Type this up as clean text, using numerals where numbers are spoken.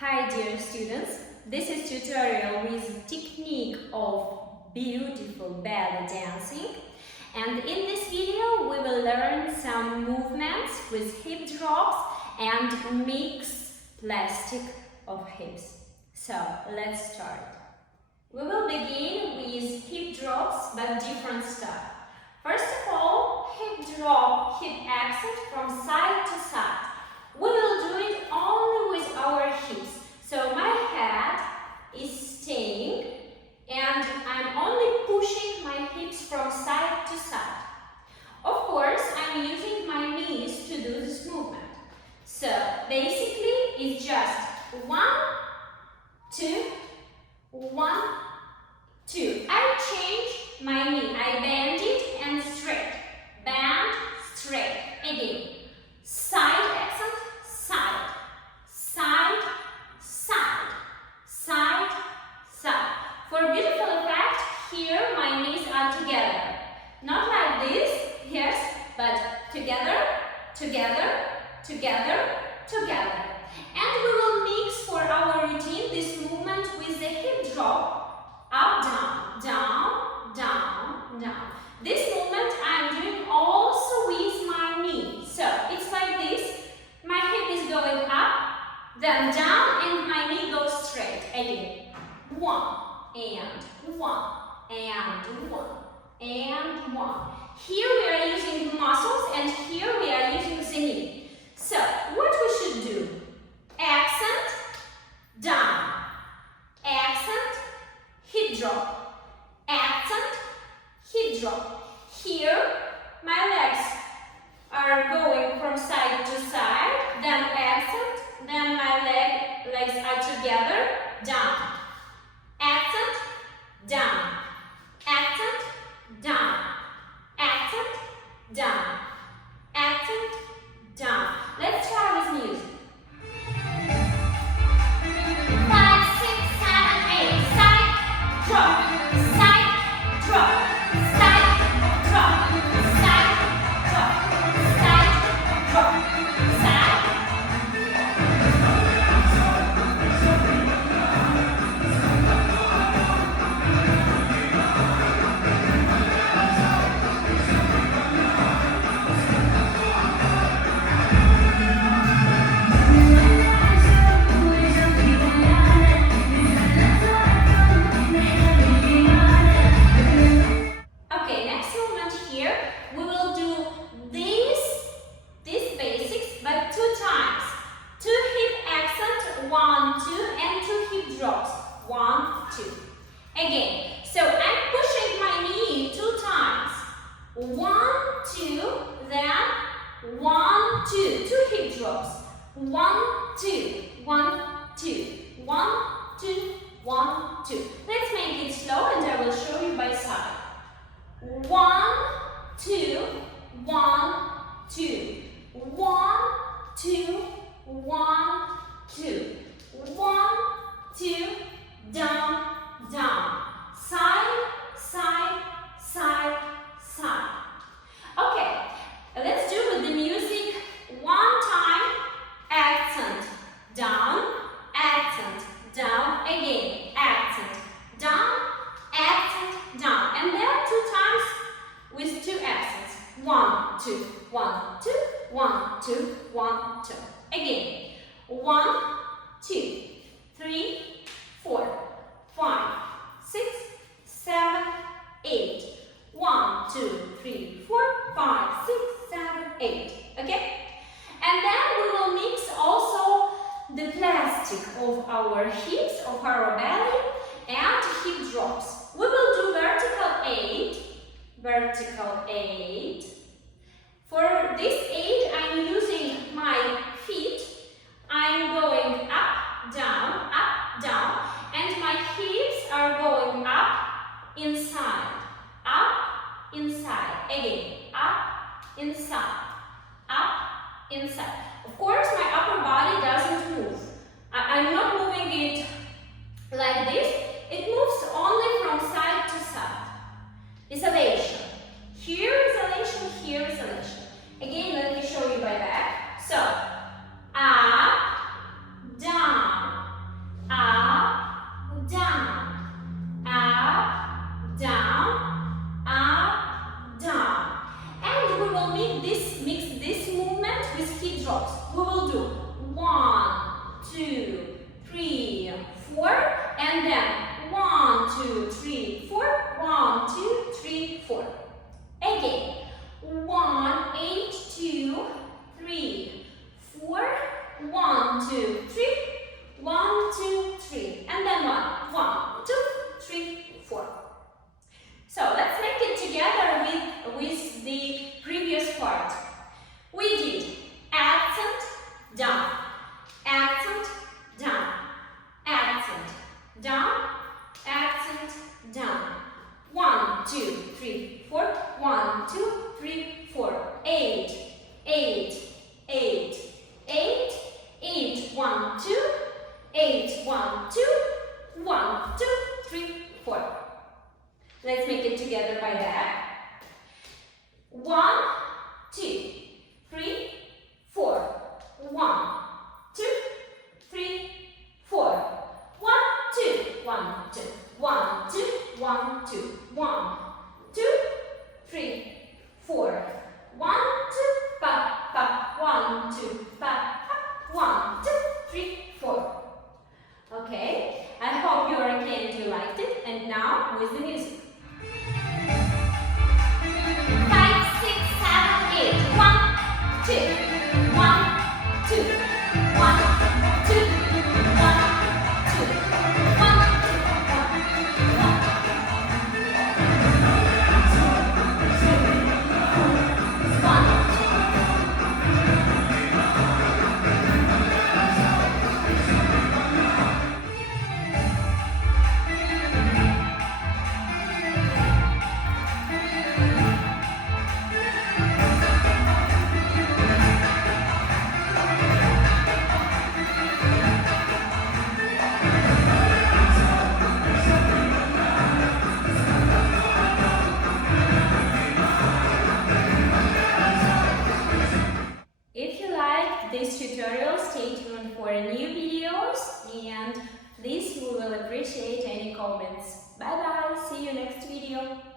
Hi dear students, this is tutorial with technique of beautiful belly dancing, and in this video we will learn some movements with hip drops and mix plastic of hips. So let's start. We will begin with hip drops but different style. First of all, hip drop, hip exit from side to side. We will do it only with our hips. So my head is staying and I'm only pushing my hips from side to side. Of course, I'm using my knees to do this movement. So basically, it's just 1, 2, 1, 2. I change my knee. I bend it and straight. Bend, straight. Again. Side accent, side. Side, side. Side, side. For beautiful effect, here my knees are together. Not like this, yes, but together, together, together, together. And we will mix for our routine this movement with the hip drop, up, down, down, down, down. This movement I am doing also with my knee. So it's like this. My hip is going up, then down, and my knee goes straight. Again. 1 and 1 and 1 and 1. Here we are using muscles and here we are using the knee. So what we should do? Accent, down. Accent, hip drop. Accent, hip drop. Here my legs are going from side to side, then accent, then my legs are together, down. Accent, down. Accent, down. Accent, down. Accent, down. Let's try with music. 5, 6, 7, 8. Side, drop. Side, drop. Side, drop. Side, drop. Side, drop. Side. Okay, next movement here, we will do these basics, but 2 times. 2 hip accent, 1, 2, and 2 hip drops, 1, 2. Again, so I'm pushing my knee 2 times. 1, 2, then 1, 2. 2 hip drops. 1, 2, 1, 2, 1, 2, 1, 2. Let's make it slow and I will show you by side. 1, 2, 1, 2. 1, 2, 1, 2. 1, 2, down, down. Side, side, side, side. Okay, let's do with the music 1 time. Accent, down, accent, down. Again, accent, down, accent, down. And then 2 times with 2 accents. 1, 2, 1, 2, 1, 2, 1, 2. Again. 1, 2, 3, 4, 5, 6, 7, 8. 1, 2, 3, 4, 5, 6, 7, 8. Okay? And then we will mix also the plastic of our hips, of our belly, and hip drops. We will do vertical 8. Vertical 8. For this 8, I'm using my feet. I'm going up, down, and my hips are going up, inside, again, up, inside, inside. Of course, my upper body doesn't move. I'm not moving it like this. It moves only from side to side. Isolation. Here isolation, here isolation. Again, let me show you by back. So, up, down, strokes. We will do 1, 2, 3, 4, and then 1, 2, 3, 4, 1, 2, 3, 4. Again, 1, 8, 2, 3, 4, 1, 2, 3, 1, 2, 3, and then 1, 2, 3, 4. So let's make it together with the previous part. We did accent, down, accent, down, accent, down, accent, down. 1, 2, 3, 4, 1, 2, 3, 4. 8, 8, 8, 8, 8, 1, 2, 8, 1, 2, 1, 2, 3, 4. Let's make it together by that. 1, 2, 3, 4. 1, 2, 3, 4. 1, 2, 1, 2, 1, 2, 1, 2, 1, 2, 3, 4. 1, 2, pa, pa, 1, 2, pa, pa, 1, 2, 3, 4. Okay, I hope you are okay and you liked it. And now with the music. 5, 6, 7, 8. 1, 2, 1, 2, 1, 2, 1, 2, 1, this tutorial, stay tuned for new videos, and please we will appreciate any comments. Bye bye, see you next video.